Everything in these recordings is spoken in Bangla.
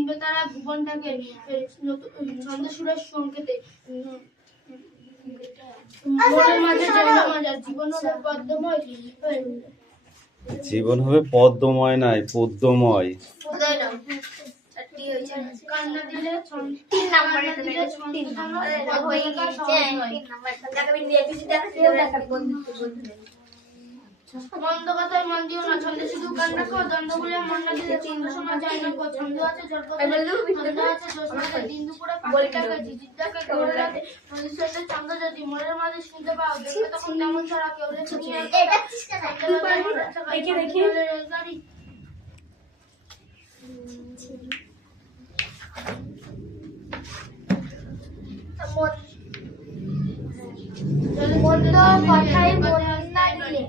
চিনবে তারা ভুবনটাকে ছন্দ সুরের সংকেতে মনের মাঝে জন্মমাজার জীবন হবে পদ্মময়। জীবন হবে পদ্মময় নয় পদ্মময়। কান্না দিলে মন্দ কথায় মন দিও না, ছন্দে শুধু কান রাখো, দ্বন্দ্ব বলে মন না দিলে ছন্দ শোনা যায় না। ছন্দ আছে ছন্দ আছে জোসমাতে দিন দুপুরে পাখিটাকে ঝিঝিটাকে গড়ে রাতে নদীর স্রোতের ছন্দ যদি মনের মাঝে শুনতে পাও, দেখবে তখন কেমন ছাড়া কেউ রেখে নিয়ে গাড়ি মন্দ কথায় মন না দিলে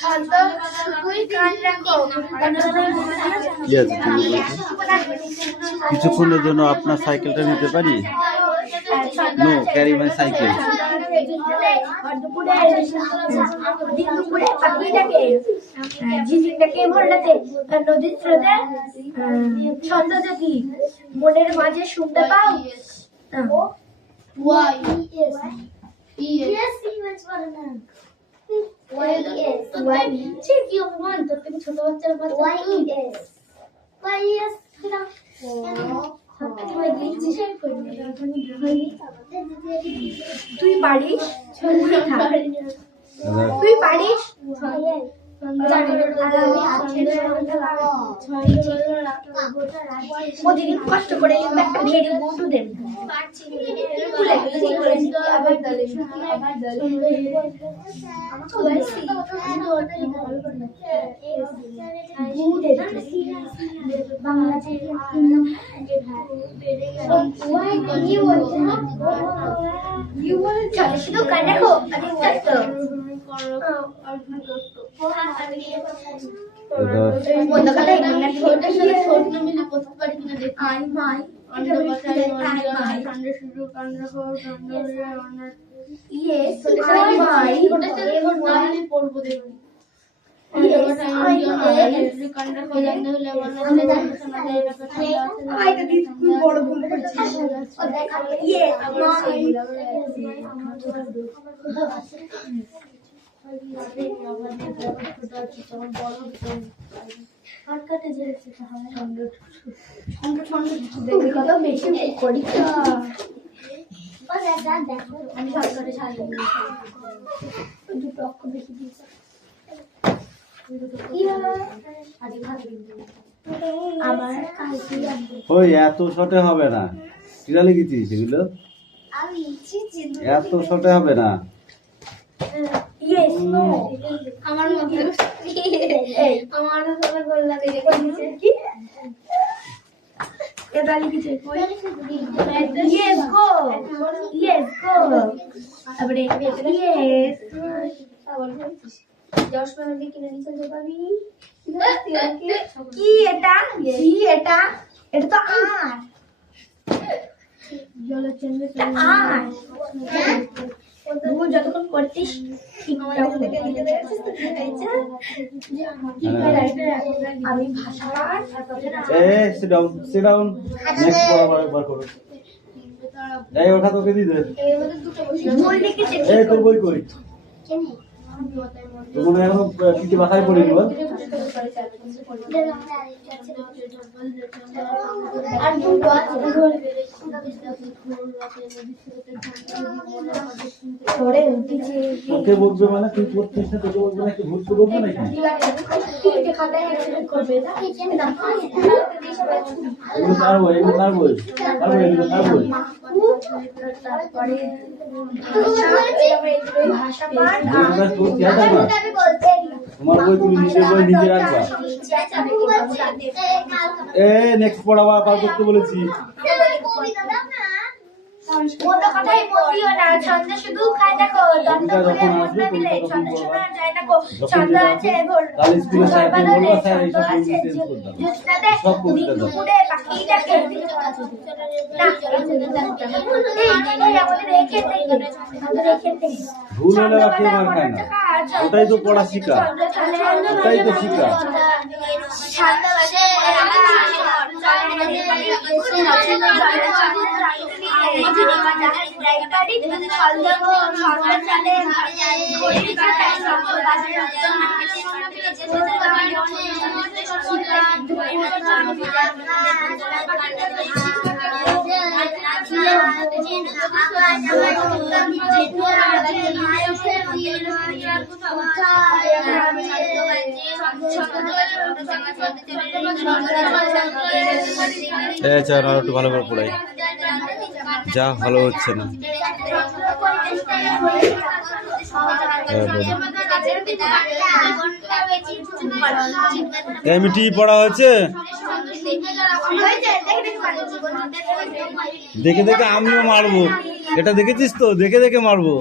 ছন্দ শুধুই কান রাখো। কিছুক্ষণের জন্য আপনার সাইকেলটা নিতে পারি? No carry my cycle. নদীর স্রোতে ছন্দ যদি মনের মাঝে শুনতে পাও, ছোট বাচ্চার তুই পারিস, তুই পারিস প্রতিদিন কষ্ট করে একটা ভেরি বন্ধু দেন শুধু কান রাখো। ওই এত শর্টে হবে না, কিরা লিখেছিস এগুলো? এত শর্টে হবে না। আমার মতো আমার এটা লিখেছে ইয়েস গো ইয়েস গো তারপরে ইয়েস জশমানের দিকে নিচে যাবি কি এটা কি এটা এটা তো আর জলের চেঞ্জে আর ভুল যতক্ষণ করতিস আমি ভাষা ওঠা তোকে দিতে তোর বই কই তোমরা এখন কিছু ভাষায় পড়ে নিবা তোকে বলবে মানে তুই পড়ছিস না, তোকে বলবে নাকি ভুল তো বলবে নাকি? এগুলো তার বই, এগুলো তার বই, এগুলো তার বই। তোমার বই তুমি নিজের বই নিজে রাখবা। নেক্সট পড়াবা পার করতে বলেছি। মতো কথাই মতিও না ছন্দ শুধু খায় না কো দ্বন্দ্ব বলে মন্ত্র মিলে ছন্দ শোনা যায় না কো ছন্দ আছে ভোর সর্বদলে ছন্দ আছে জ্যোৎস্নাতে দিনদুপুরে পাখিটাকে না এই আমাদের রেখে ভুল হলে আর কেউ মার খায় না, ওটাই তো পড়া শিখা, ওটাই তো শিখা। চল আর একটু ভালো করে পড়াই, যা ভালো হচ্ছে না। এমটি পড়া হচ্ছে, দেখে দেখে আমিও মারবো, এটা দেখেছিস তো, দেখে দেখে মারবো।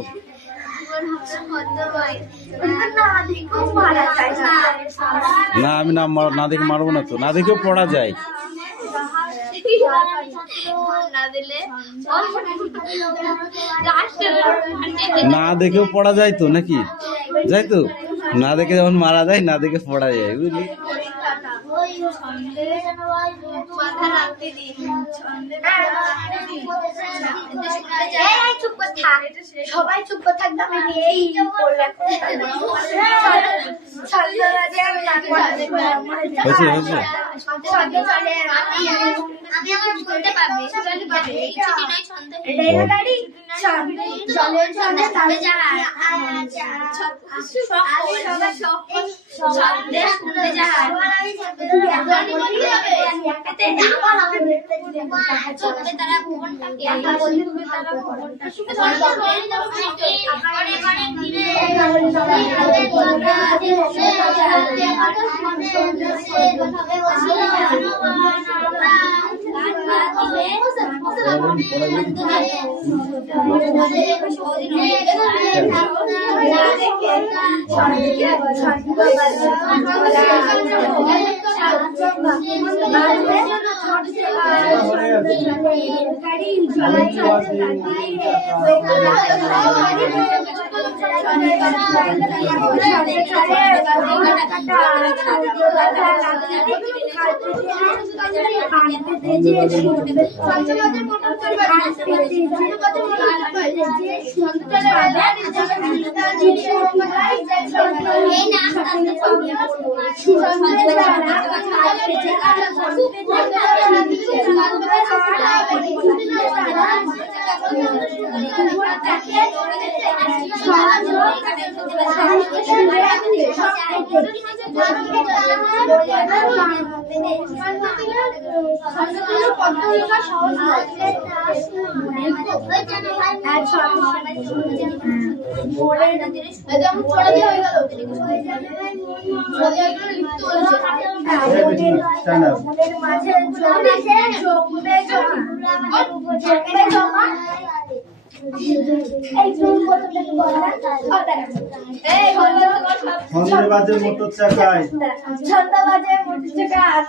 না আমি না দেখে মারবো না তো, না দেখেও পড়া যায়। না দেখেও পড়া যায় তো নাকি, যাই তো, না দেখে যখন মারা যায় না দেখে পড়া যায়, বুঝলি। সবাই চুপ করে থাকবে, আমি এই হয়েছে হয়েছে। জলের ছন্দে তালে যাহার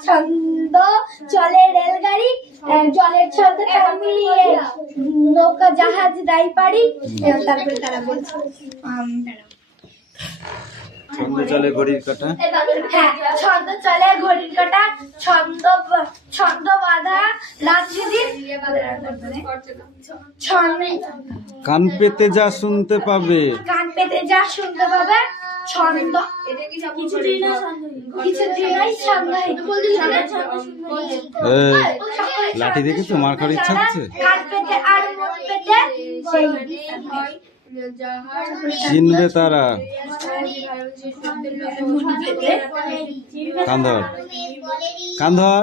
ছন্দ চলে রেলগাড়ি, জলের ছন্দ মিলিয়ে নৌকা জাহাজ দাই পারি। তারপরে তারা বলছে ছন্দ চলে ঘড়ির কাঁটা, হ্যাঁ ছন্দ চলে ঘড়ির কাঁটা, ছন্দ বাঁধা রাত সেদিন, কান পেতে যা শুনতে পাবে, কান পেতে যা শুনতে পাবে, ছন্দ লাঠি দেখেছো, মার খাওয়ার ইচ্ছা হচ্ছে। কান পেতে আর মন পেতে চিনবে তারা, কান্ধর কান্ধর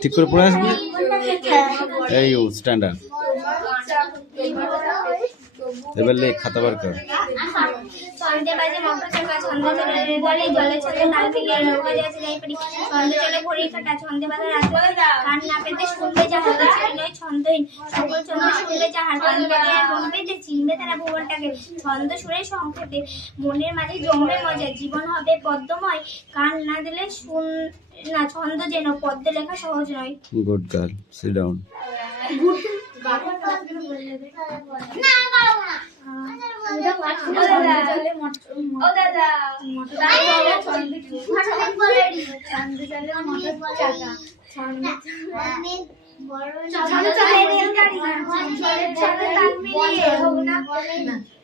ঠিক করে পড়ে আসবি, এই স্ট্যান্ডার্ড। এবার লে খাতা বার কর। ছন্দে বাজে মকর চাকা ছন্দে চলে রেলগাড়ি জলে ছন্দে তাল মিলিয়ে নৌকা যাচ্ছে যাই পারি ছন্দে চলে ঘড়ির কাঁটা ছন্দে বাঁধা রাত কান না পেতে শুনবে যাহার কিছুই নয় ছন্দহীন সকল ছন্দ শুনবে যাহার কান পেতে আর মন পেতে চিনবে তারা ভুবনটাকে ছন্দ সুরে সংক্ষেপে মনের মাঝে জমবে মজা জীবন হবে পদ্মময় কান না দিলে শুন না ছন্দ যেন পদ্ম লেখা সহজ নয়। Good girl, sit down. ও দাদা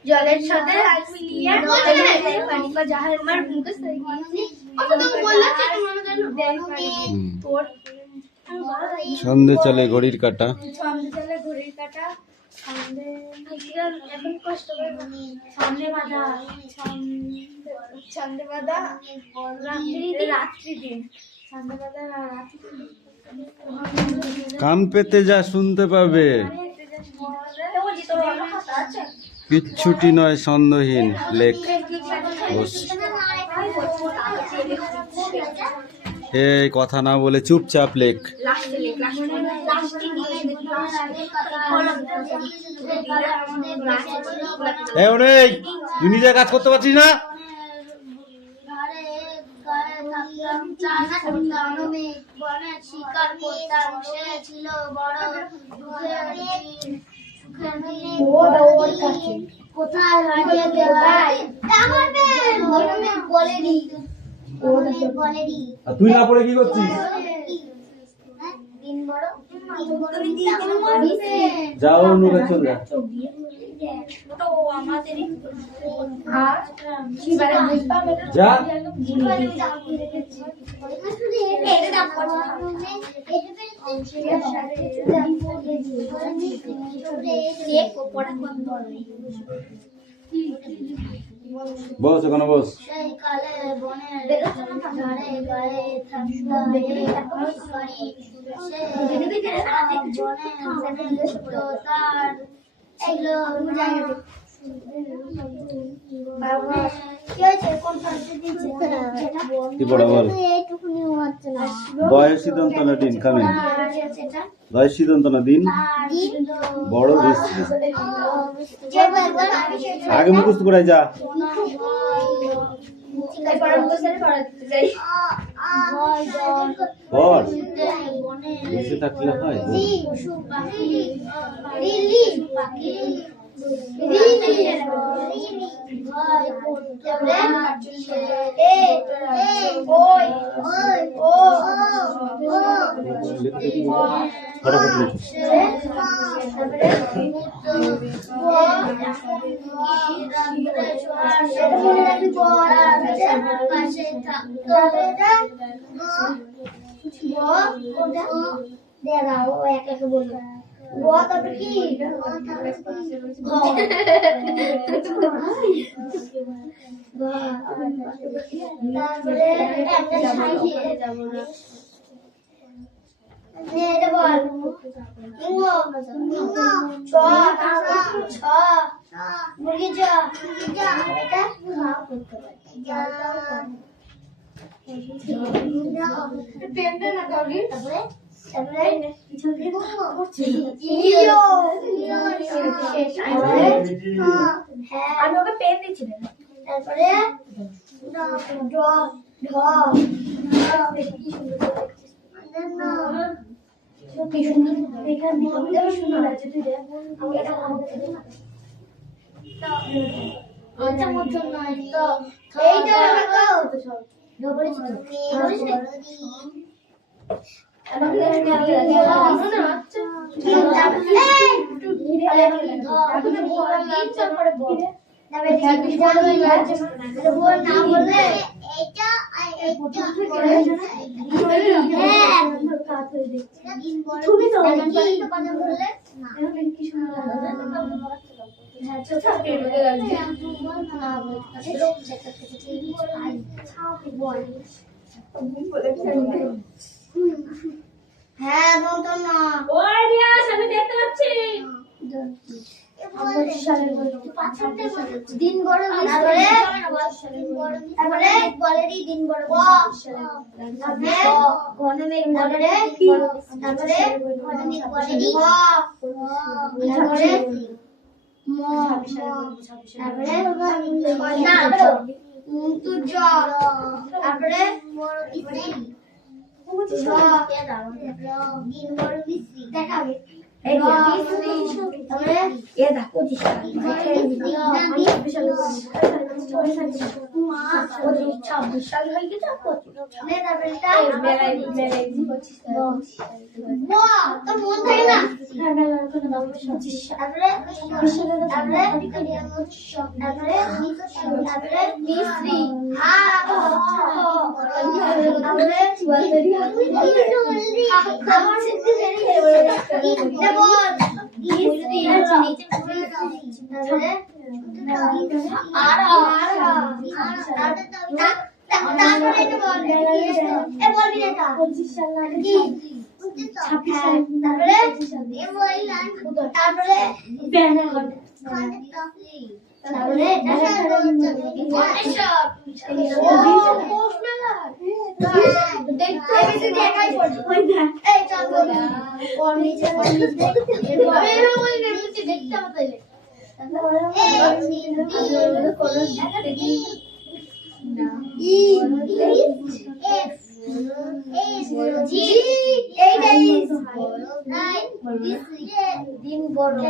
জলের সাথে তাল মিলিয়ে যাহার আমার মুখস্থ হয়ে গিয়েছে ছন্দে চলে ঘড়ির কাঁটা ছন্দে চলে ঘড়ির কাঁটা ছন্দে এখন কষ্ট করে ছন্দে বাঁধা ছন্দে বাঁধা রাত্রি দিন ছন্দে বাঁধা রাত্রি কান পেতে যা শুনতে পাবে কিচ্ছুটি নয় ছন্দহীন লেখ। এই কথা না বলে চুপচাপ লেখ। এই অনেক তুই নিজের কাজ করতে পারছিস না? শিকার করতাম সে ছিল বড় কোথায় হারিয়ে গেলাম বলেনি আর তুই না পড়ে কি করছিস? যাও অন্য কাজ চল যা। যা বস, ওখানে বস। সেই কালে বনের ধারে গায়ে থাকতাম তার এগুলো কি পড়া বল? বয়স সিদ্ধান্ত না দিন কামে বয়স সিদ্ধান্ত না দিন বড় বৃষ্টি আগে মুখস্থ করে যা। পর বসে থাকলে হয়। আমি ওকে পেন দিচ্ছিলাম তারপরে হ্যাঁ, দিন বড় তারপরে বলেরই দিন বড় তারপরে ঘনমেঘ বলেরে তারপরে ঘনমেঘ বলেরই তারপরে তারপরে না তুজ তারপরে দিন বড় বিশ্রী দেখাবে তারপরে এ দেখো সাল হয়ে গেছে তোর মন থাকে না তারপরে মিস্ত্রি দিন বড়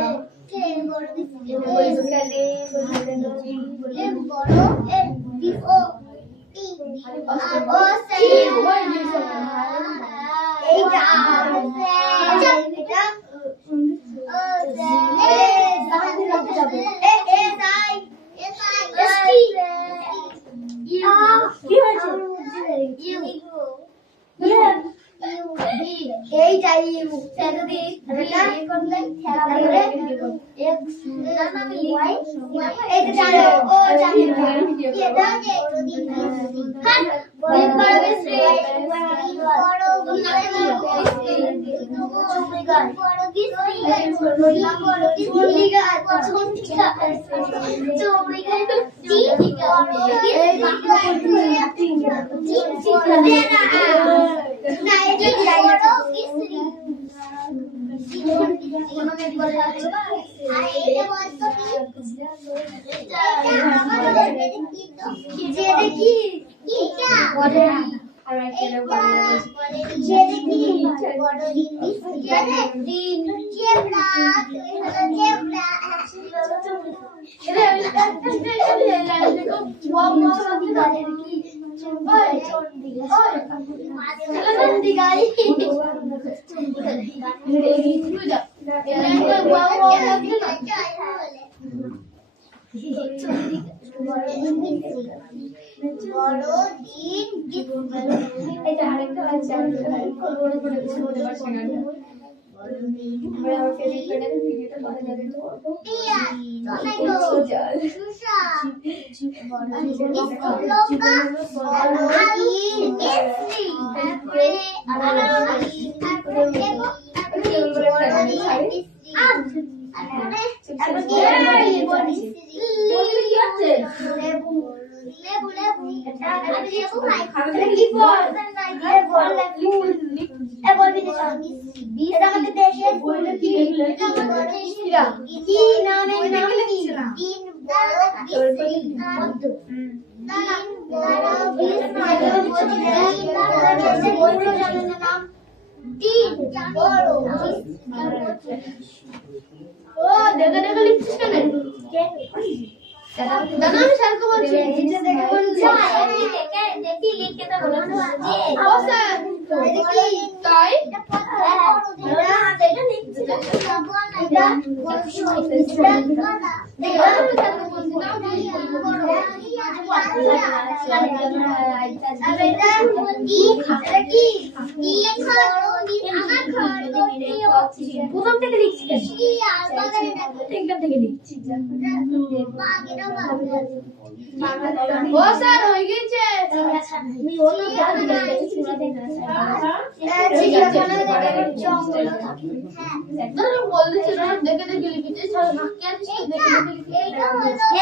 দেখে দেখে লিখেছে সাক্ষী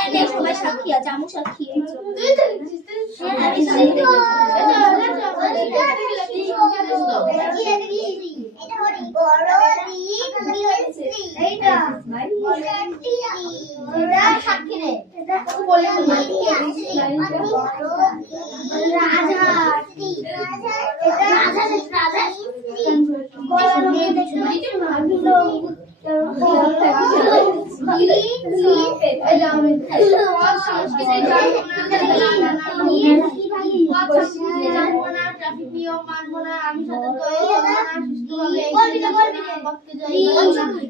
আছে সাক্ষী আছে আমু সাক্ষী তুই তো লিখছিস সাক্ষী রে বলে ট্রাফিক নিয়ম মানবো না, আমি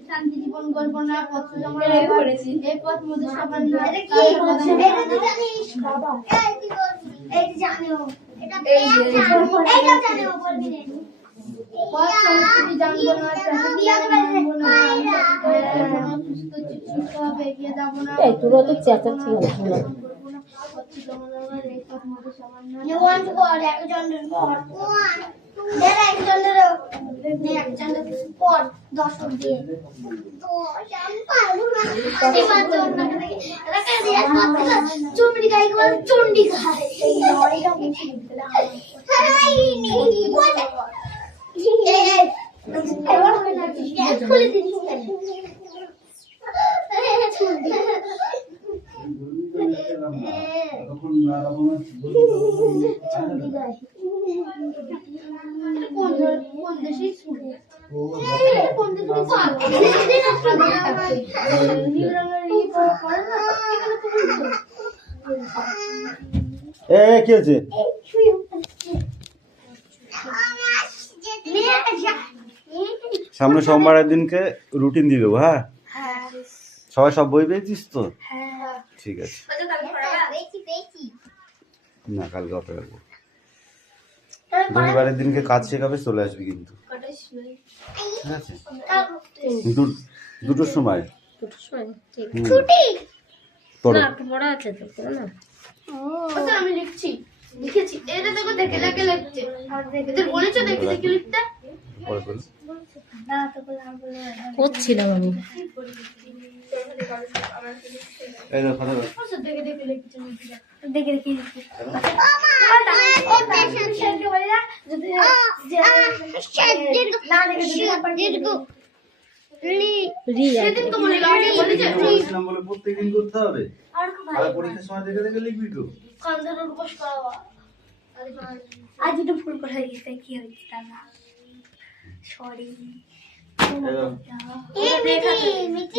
শান্তি জীবন করবো না, পত্র জমা করেছি এই পথ মধ্যে সবার না পথ সংস্কৃতি জানবো না, মানবো না, সুস্থ সুস্থ হবে এগিয়ে যাবো না, তোরা তো চেঁচাচ্ছি চুমড়ি খাই চন্ডি খাই খুলে দিন কোন দেশে কি হয়েছে? সামনে সোমবারের দিনকে রুটিন দিয়ে দেবো। হ্যাঁ, সবাই সব বই পেয়েছিস তো? ঠিক আছে, না কালকে অপেক্ষা করবো। রবিবারের দিনকে কাজ শেখাবে, চলে আসবি কিন্তু, ঠিক আছে? দুটোর সময় পড়ো। আমি লিখেছি এটা দেখো দেখে দেখে লিখছে, এদের বলেছো দেখে দেখে লিখতে পরে বলো। করছিলাম আমি এই দেখো, কথা বলো। দেখে দেখে লিখছে দেখে দেখে সেদিন তো বলে বলেছিলাম বলে প্রত্যেকদিন করতে হবে, আর পরীক্ষার সময় দেখে দেখে লিখবি তো। কান্দার উপোস করা আজ একটু ভুল করে গেছে, কি হয়েছে দাদা সরি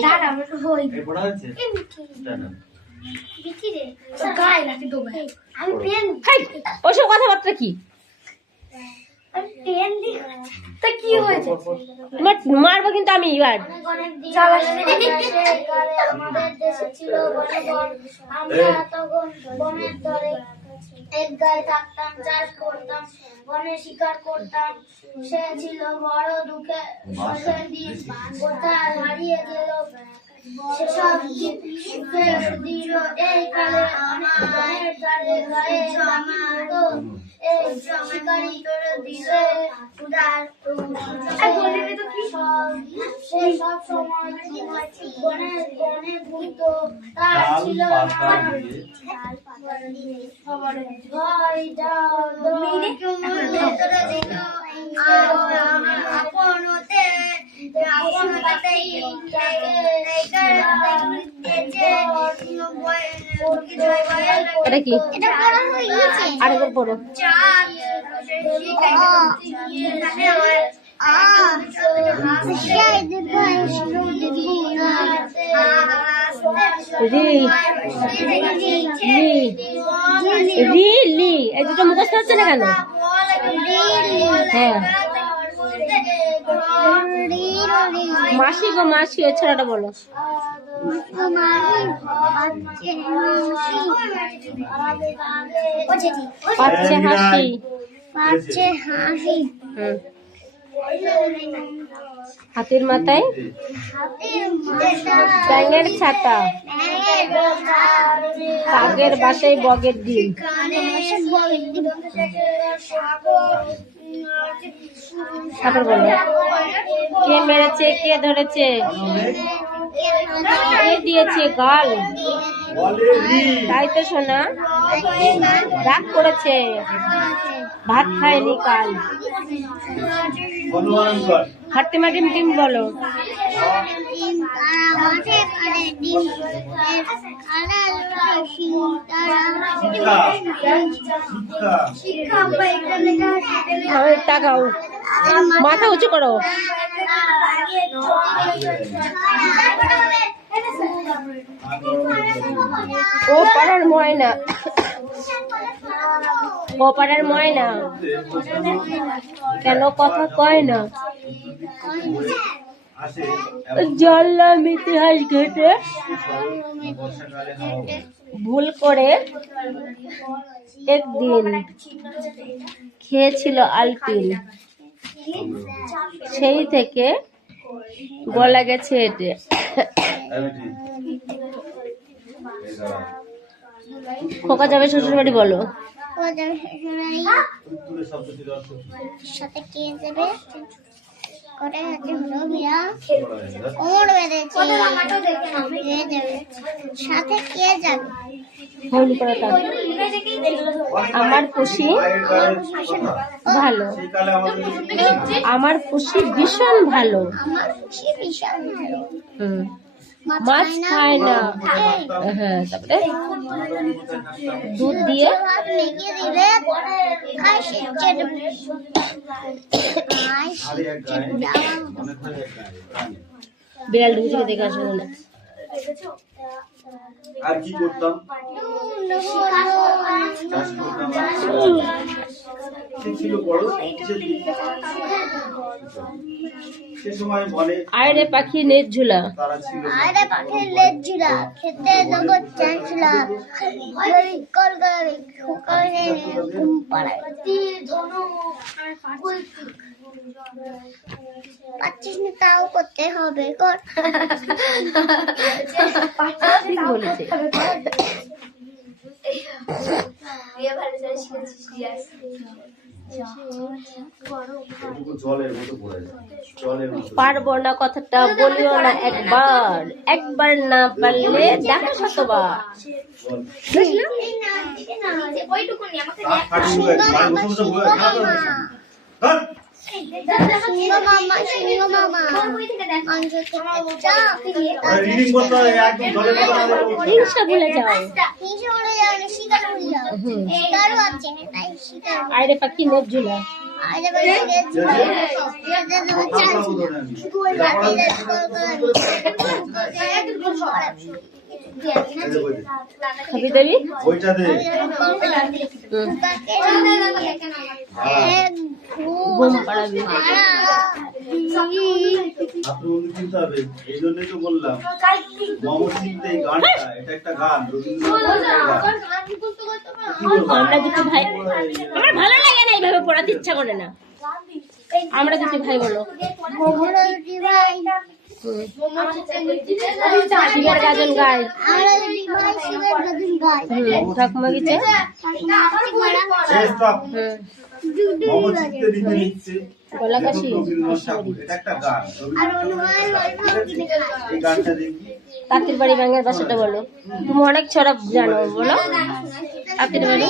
দাদা আমরা তো হই এই পড়া হচ্ছে জানা। আমি পেন ওসব কথাবার্তা কি? পেন তা কি হয়েছে তোমার মারবো কিন্তু আমি এবার। আমাদের দেশে ছিল বনবন, আমরা তখন বনের ধরে এক গায়ে থাকতাম, চাষ করতাম, বনে শিকার করতাম। সে ছিল বড় দুঃখের দিন, কোথায় হারিয়ে গেল সেসব সুখের দিন। এই কালে অনেক বনের ধারে গায়ে জামাতো এই শিকারি করে দিলে উদার সে সব সময় বনে ঘুরতো, তার ছিল এটা কি? আরেকবার পড়ো। রিলি এই দুটো মুখস্থ হচ্ছে না কেন? হ্যাঁ মাসি গো মাসি, ওই ছেলেটা বলো। পাচ্ছে হাসি, পাচ্ছে হাসি, হাতির মাথায় ব্যাঙের ছাতা, কাকের বাসায় বগের ডিম। তারপর বলো, কে মেরেছে, কে ধরেছে, কে দিয়েছে গাল, তাই তো শোনা, রাগ করেছে, ভাত খায়নি কাল। হাট্টিমা ডিম ডিম বলো, তাকাও, মাথা উঁচু করো। ও পাড়ার ময়না, ও পাড়ার ময়না, কেন কথা কয় না, জানলাম ইতিহাস ঘেটে, ভুল করে একদিন খেয়েছিল আলপিন, সেই থেকে গলা গেছে এটে। খোকা যাবে শ্বশুর বাড়ি বলো, সাথে কে যাবে করে হলো বিয়া কোমর বেঁধেছে, সাথে কে যাবে, আমার খুশি ভালো, আমার খুশি ভীষণ ভালো, আমার খুশি ভীষণ ভালো, মাছ খায় না, হ্যাঁ তারপরে দুধ দিয়ে মেখে দিলে বিড়াল ঢুকে দেখে আসবে না। আর কি করতাম, ছিল বড় সে সময় বলে আরে পাখি নেট ঝুলা, তারা ছিল আরে পাখির লেজ ঝুলা খেতে যখন চাইছিলাম কল করে সকালে ঘুম পাড়ায় পাচ্ছিস না তাও করতে হবে কর। ঠিক বলেছে। জলের মতো পড়ে যায়, জলের মতো। পারবো না কথাটা বলিও না একবার, একবার না পারলে দেখো শতবার। হিংসা ভুলে যাও, আরে পাখি নেট ঝুলা, খাবি দেবি ওইটা দে ঘুম পাড়াবি। আপনি অন্য কিনতে হবে, এই জন্যই তো বললাম মোহাম্মদ সিংতে এই গানটা, এটা একটা গান রবীন্দ্রনাথের গান। আমরা দুটো ভাই, আমার ভালো লাগে না এইভাবে পড়াতে ইচ্ছা করে না। আমরা দুটো ভাই বলো, শিবের গাজন গায়, ঠাকুমা গেছে মোহাম্মদ সিংতে দিতে নিচ্ছে গলা কাশি। রবীন্দ্রনাথ ঠাকুর, এটা একটা গান, এই গানটা দেখি। তাঁতির বাড়ি ব্যাঙের বাসাটা বলো, তুমি অনেক ছড়া জানো বলো। তাঁতির বাড়ি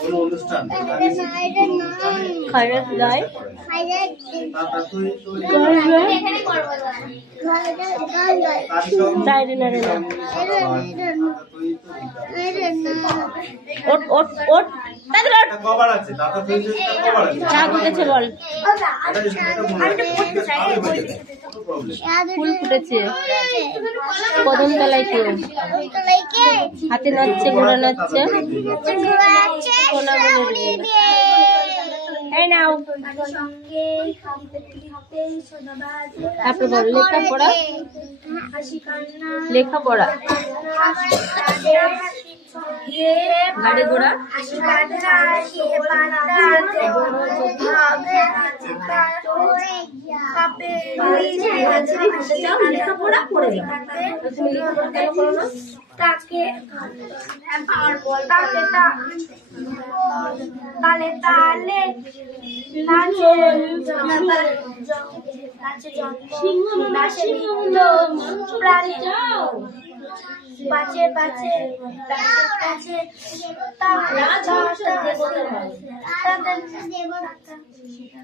কোনো অনুষ্ঠান খয়রাত গায়, ডায়রি নারে না, ওট ওট ওট তাদের ওট। কভার আছে, দাদা তৈরি কভার আছে, চা ফুটেছে বল, ফুল ফুটেছে, কদম তলায় কেউ, হাতে নাচছে, ঘোড়া নাচছে, সোনা বলে দিবে। এই নাও, তারপর বল লেখাপড়া, লেখাপড়া, গাড়ি ঘোড়া, লেখাপড়া পড়ে যাও। তুমি লেখাপড়া কেন করো না? তাকে তাকে তালে তালে নাচে নাচে নিত্য প্রাণী পাচে পাচে পাচে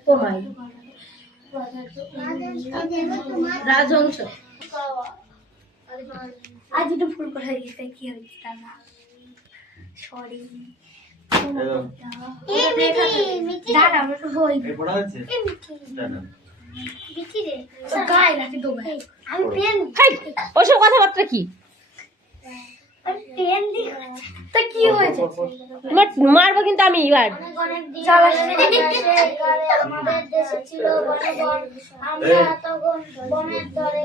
তোমায় রাজহংস আজ একটু ভুল করে গেছে কি হয়েছে তা না সরি দাঁড়া আমরা তো বই পড়া হচ্ছে গায়ে নাকি তো আমি পেন ওসব কথাবার্তা কি আমি পেন দিয়ে তা কি হয়েছে তোমার মারবো কিন্তু আমি এবার আমাদের দেশে ছিল বনবন আমরা তখন বনের দরে